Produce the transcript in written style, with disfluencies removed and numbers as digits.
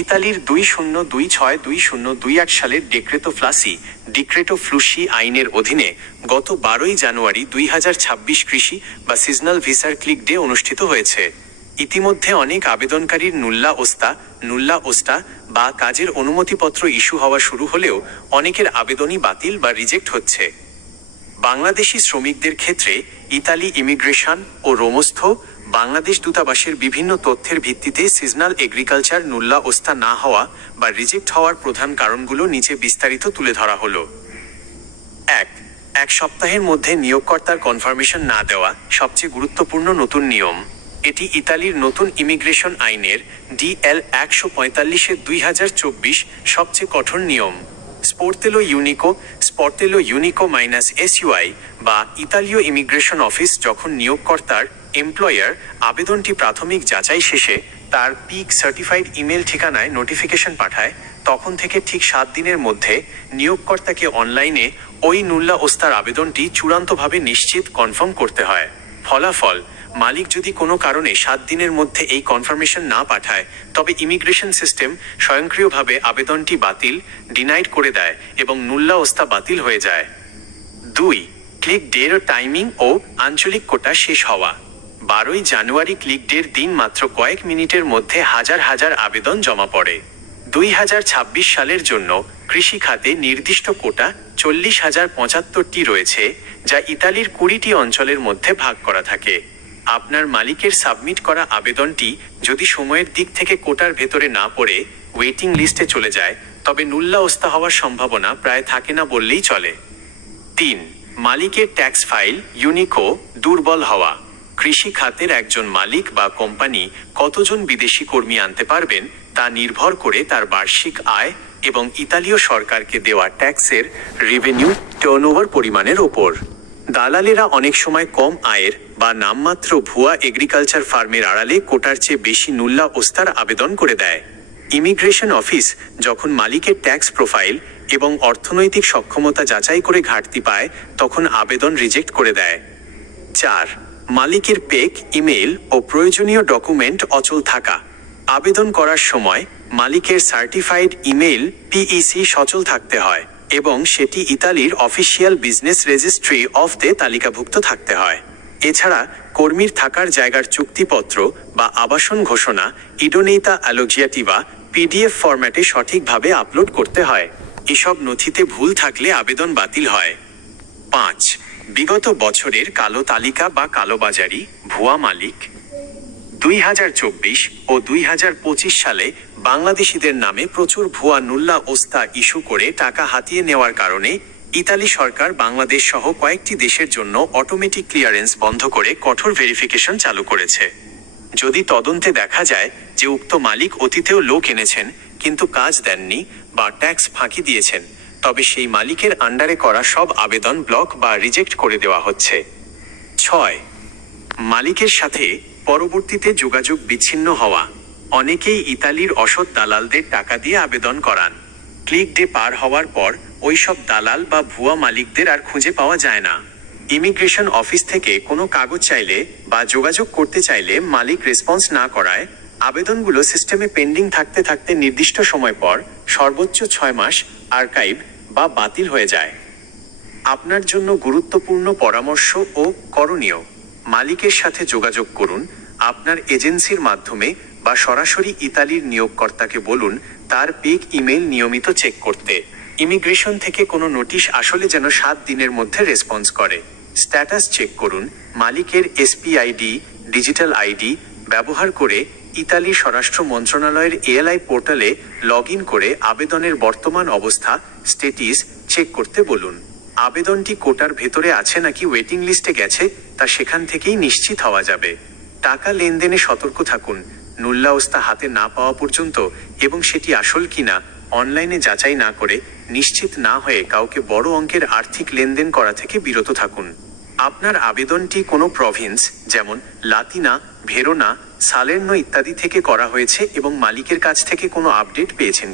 ইতালির 2026-2021 সালের ডিক্রেটো ফ্লুসি আইনের অধীনে গত 12ই জানুয়ারি 2026 কৃষি বা সিজনাল ভিসার ক্লিক ডে অনুষ্ঠিত হয়েছে। ইতিমধ্যে অনেক আবেদনকারীর নুল্লা ওস্টা বা কাজের অনুমতিপত্র ইস্যু হওয়া শুরু হলেও অনেকের আবেদনই বাতিল বা রিজেক্ট হচ্ছে। বাংলাদেশি শ্রমিকদের ক্ষেত্রে ইতালি ইমিগ্রেশন ও রোমস্থ বাংলাদেশ দূতাবাসের বিভিন্ন তথ্যের ভিত্তিতে সিজনাল এগ্রিকালচার নুল্লা ওস্তা না হওয়া বা রিজেক্ট হওয়ার প্রধান কারণগুলো নিচে বিস্তারিত তুলে ধরা হলো। এক সপ্তাহের মধ্যে নিয়োগকর্তার কনফার্মেশন না দেওয়া সবচেয়ে গুরুত্বপূর্ণ নতুন নিয়ম। এটি ইতালির নতুন ইমিগ্রেশন আইনের DL 145/2024 সবচেয়ে কঠোর নিয়ম। স্পর্তেলো ইউনিকো -SUI বা ইতালীয় ইমিগ্রেশন অফিস যখন নিয়োগকর্তার এমপ্লয়ার আবেদনটি প্রাথমিক যাচাই শেষে তার পিক সার্টিফাইড ইমেল ঠিকানায় নোটিফিকেশন পাঠায়, তখন থেকে ঠিক 7 দিনের মধ্যে নিয়োগকর্তাকে অনলাইনে ওই নুল্লা ওস্তার আবেদনটি চূড়ান্তভাবে নিশ্চিত কনফার্ম করতে হয়। ফলাফল: মালিক যদি কোনো কারণে 7 দিনের মধ্যে এই কনফার্মেশন না পাঠায়, তবে ইমিগ্রেশন সিস্টেম স্বয়ংক্রিয়ভাবে আবেদনটি ডিনাইড করে দেয় এবং নুল্লা ওস্তা বাতিল হয়ে যায়। 2. ক্লিক ডের টাইমিং ও আঞ্চলিক কোটা শেষ হওয়া। 12ই জানুয়ারি ক্লিক ডের দিন মাত্র কয়েক মিনিটের মধ্যে হাজার হাজার আবেদন জমা পড়ে। 2026 সালের জন্য কৃষি খাতে নির্দিষ্ট কোটা 40,075টি রয়েছে, যা ইতালির 20টি অঞ্চলের মধ্যে ভাগ করা থাকে। আপনার মালিকের সাবমিট করা আবেদনটি যদি সময়ের দিক থেকে কোটার ভেতরে না পড়ে ওয়েটিং লিস্টে চলে যায়, তবে নুল্লা ওস্তা হওয়ার সম্ভাবনা প্রায় থাকে না বললেই চলে। 3. মালিকের ট্যাক্স ফাইল ইউনিকো দুর্বল হওয়া। কৃষি খাতের একজন মালিক বা কোম্পানি কতজন বিদেশি কর্মী আনতে পারবেন তা নির্ভর করে তার বার্ষিক আয় এবং ইতালীয় সরকারকে দেওয়া ট্যাক্সের রেভিনিউ টার্নওভার পরিমাণের ওপর। দালালেরা অনেক সময় কম আয়ের বা নামমাত্র ভুয়া এগ্রিকালচার ফার্মের আড়ালে কোটার চেয়ে বেশি নুল্লা ওস্তার আবেদন করে দেয়। ইমিগ্রেশন অফিস যখন মালিকের ট্যাক্স প্রোফাইল এবং অর্থনৈতিক সক্ষমতা যাচাই করে ঘাটতি পায়, তখন আবেদন রিজেক্ট করে দেয়। 4. মালিকের পেক ইমেইল ও প্রয়োজনীয় ডকুমেন্ট অচল থাকা। আবেদন করার সময় মালিকের সার্টিফাইড ইমেইল PEC সচল থাকতে হয় এবং সেটি ইতালির official business registry of they তালিকাভুক্ত থাকতে হয়। এছাড়া কর্মীর থাকার জায়গার চুক্তিপত্র বা আবাসন ঘোষণা ইডোনেইতা অ্যালোজিয়াটিভা PDF ফরম্যাটে সঠিকভাবে আপলোড করতে হয়। এসব নথিতে ভুল থাকলে আবেদন বাতিল হয়। 5. বিগত বছরের কালো তালিকা বা কালোবাজারি ভুয়া মালিক। 2024 ও 2025 সালে বাংলাদেশিদের নামে প্রচুর ভুয়া নুল্লা ওস্তা ইস্যু করে টাকা হাতিয়ে নেওয়ার কারণে ইতালি সরকার বাংলাদেশ সহ কয়েকটি দেশের জন্য অটোমেটিক ক্লিয়ারেন্স বন্ধ করে কঠোর ভেরিফিকেশন চালু করেছে। যদি তদন্তে দেখা যায় যে উক্ত মালিক অতীতেও লোক এনেছেন কিন্তু কাজ দেননি বা ট্যাক্স ফাঁকি দিয়েছেন, তবে সেই মালিকের আন্ডারে করা সব আবেদন ব্লক বা রিজেক্ট করে দেওয়া হচ্ছে। 6. মালিকের সাথে পরবর্তীতে যোগাযোগ বিচ্ছিন্ন হওয়া। অনেকেই ইতালির অসৎ দালালদের টাকা দিয়ে আবেদন করান। ক্লিক ডে পার হওয়ার পর ওইসব দালাল বা ভুয়া মালিকদের আর খুঁজে পাওয়া যায় না। ইমিগ্রেশন অফিস থেকে কোনো কাগজ চাইলে বা যোগাযোগ করতে চাইলে মালিক রেসপন্স না করায় আবেদনগুলো সিস্টেমে পেন্ডিং থাকতে থাকতে নির্দিষ্ট সময় পর সর্বোচ্চ 6 মাস আর্কাইভ বা বাতিল হয়ে যায়। আপনার জন্য গুরুত্বপূর্ণ পরামর্শ ও করণীয়: মালিকের সাথে যোগাযোগ করুন, আপনার এজেন্সির মাধ্যমে বা সরাসরি ইতালির নিয়োগকর্তাকে বলুন তার পেক ইমেল নিয়মিত চেক করতে। ইমিগ্রেশন থেকে কোনো নোটিশ আসলে যেন 7 দিনের মধ্যে রেসপন্স করে। স্ট্যাটাস চেক করুন। মালিকের SPID ডিজিটাল ID ব্যবহার করে ইতালি স্বরাষ্ট্র মন্ত্রণালয়ের ALI পোর্টালে লগ ইন করে আবেদনের বর্তমান অবস্থা স্ট্যাটাস চেক করতে বলুন। আবেদনটি কোটার ভেতরে আছে নাকি ওয়েটিং লিস্টে গেছে তা সেখান থেকেই নিশ্চিত হওয়া যাবে। টাকা লেনদেনে সতর্ক থাকুন নুল্লা ওস্তা হাতে না পাওয়া পর্যন্ত, এবং সেটি আসল কিনা অনলাইনে যাচাই না করে নিশ্চিত না হয়ে কাউকে বড় অঙ্কের আর্থিক লেনদেন করা থেকে বিরত থাকুন। আপনার আবেদনটি কোনো প্রভিন্স যেমন লাতিনা, ভেরোনা, সালের্নো ইত্যাদি থেকে করা হয়েছে এবং মালিকের কাছ থেকে কোনো আপডেট পেয়েছেন